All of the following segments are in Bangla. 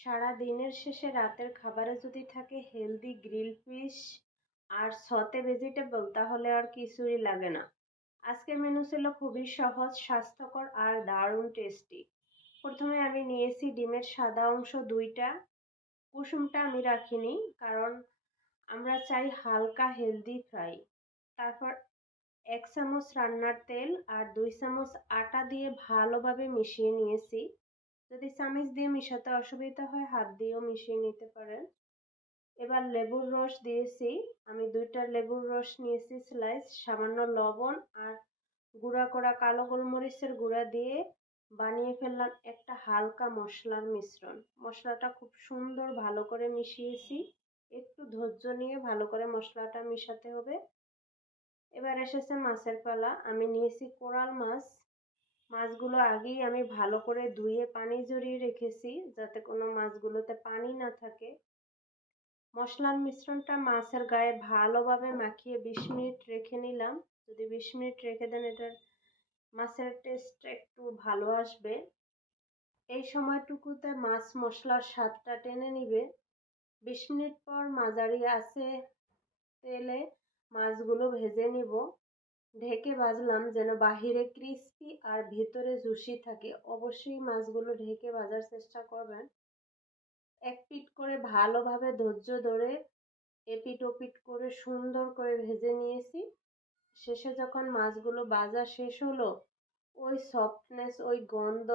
সারা দিনের শেষে রাতের খাবারে যদি থাকে হেলদি গ্রিল ফিশ আর সতে ভেজিটেবল তাহলে আর কিছুই লাগে না। আজকের মেনু ছিল খুবই সহজ, স্বাস্থ্যকর আর দারুণ টেস্টি প্রথমে আমি নিয়েছি ডিমের সাদা অংশ দুইটা। কুসুমটা আমি রাখিনি, কারণ আমরা চাই হালকা হেলদি ফ্রাই তারপর এক চামচ রান্নার তেল আর দুই চামচ আটা দিয়ে ভালোভাবে মিশিয়ে নিয়েছি। যদি চামিচ দিয়ে মিশাতে অসুবিধা হয়, হাত দিয়েও মিশিয়ে নিতে পারেন। এবার লেবুর রস দিয়েছি। আমি দুইটা লেবুর রস নিয়েছি স্লাইস সামান্য লবণ আর গুঁড়া করা কালো গোলমরিচের গুঁড়া দিয়ে বানিয়ে ফেললাম একটা হালকা মশলার মিশ্রণ। মশলাটা খুব সুন্দর ভালো করে মিশিয়েছি। একটু ধৈর্য নিয়ে ভালো করে মশলাটা মিশাতে হবে। এবার এসেছে মাছের পালা। আমি নিয়েছি কোরাল মাছ। মাছগুলো আগেই আমি ভালো করে ধুয়ে পানি জড়িয়ে রেখেছি, যাতে কোনো মাছগুলোতে পানি না থাকে। মশলার মিশ্রণটা মাছের গায়ে ভালোভাবে মাখিয়ে বিশ মিনিট রেখে নিলাম। যদি বিশ মিনিট রেখে দেন, এটার মাছের টেস্ট একটু ভালো আসবে। এই সময়টুকুতে মাছ মশলার স্বাদটা টেনে নিবে। বিশ মিনিট পর মাঝারি আছে তেলে মাছগুলো ভেজে নিব। ঢেকে ভাজলাম যেন বাহিরে ক্রিস্পি আর ভিতরে জুসি থাকে। অবশ্যই মাছগুলো ঢেকে ভাজার চেষ্টা করবেন। এক পিট করে ভালোভাবে ধৈর্য ধরে এপিট ওপিট করে সুন্দর করে ভেজে নিয়েছি। শেষে যখন মাছগুলো ভাজা শেষ হলো, ওই সফটনেস ওই গন্ধ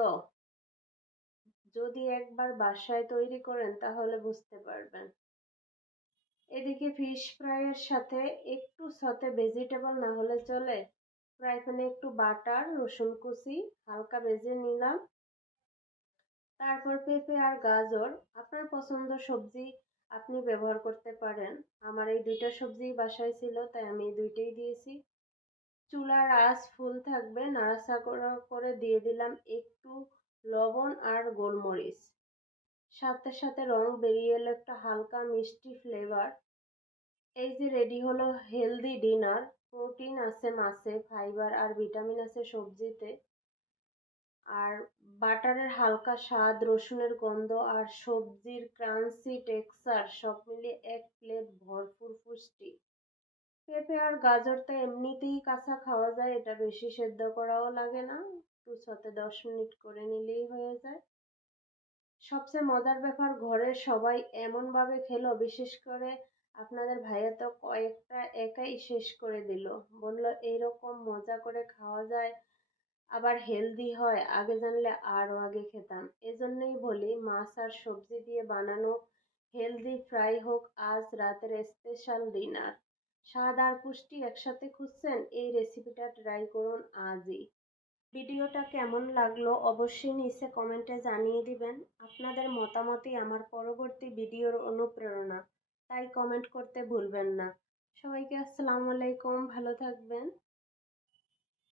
যদি একবার বাসায় তৈরি করেন তাহলে বুঝতে পারবেন। এদিকে ফিশ ফ্রাইয়ের সাথে একটু সতে ভেজিটেবল না হলে চলে। ফ্রাই প্যানে একটু বাটার রসুন কুচি, হালকা ভেজে নিলাম। তারপর পেঁপে আর গাজর, আপনার পছন্দ সবজি আপনি ব্যবহার করতে পারেন। আমার এই দুইটা সবজি বাসায় ছিল, তাই আমি এই দুইটাই দিয়েছি। চুলার আঁচ ফুল থাকবে, নাড়াচাড়া করে দিয়ে দিলাম একটু লবণ আর গোলমরিচ। সাথে সাথে রং বেরিয়ে এলো একটা হালকা মিষ্টি ফ্লেভার এই যে রেডি হলো হেলদি ডিনার প্রোটিন আছে মাছে ফাইবার আর ভিটামিন আছে সবজিতে। আর বাটারের হালকা স্বাদ, রসুনের গন্ধ আর সবজির ক্রাঞ্চি টেক্সচার সব মিলিয়ে এক প্লেট ভরপুর পুষ্টি। পেঁপে আর গাজর তো এমনিতেই কাঁচা খাওয়া যায়, এটা বেশি সেদ্ধ করাও লাগে না। একটু ছতে দশ মিনিট করে নিলেই হয়ে যায়। সবচেয়ে মজার ব্যাপার ঘরের সবাই এমনভাবে খেলো, বিশেষ করে আপনাদের ভাইয়া তো কয়েকটা একাই শেষ করে দিল। বলল, এইরকম মজা করে খাওয়া যায়, আবার হেলদি হয়, আগে জানলে আরও আগে খেতাম। এজন্যই বলি, মাছ আর সবজি দিয়ে বানানো হেলদি ফ্রাই হোক, আজ রাতের স্পেশাল ডিনার স্বাদ আর পুষ্টি একসাথে খুঁজছেন, এই রেসিপিটা ট্রাই করুন আজই। ভিডিওটা কেমন লাগল অবশ্যই নিচে কমেন্টে জানিয়ে দিবেন। আপনাদের মতামতই আমার পরবর্তী ভিডিওর অনুপ্রেরণা, তাই কমেন্ট করতে ভুলবেন না। সবাইকে আসসালামু আলাইকুম, ভালো থাকবেন।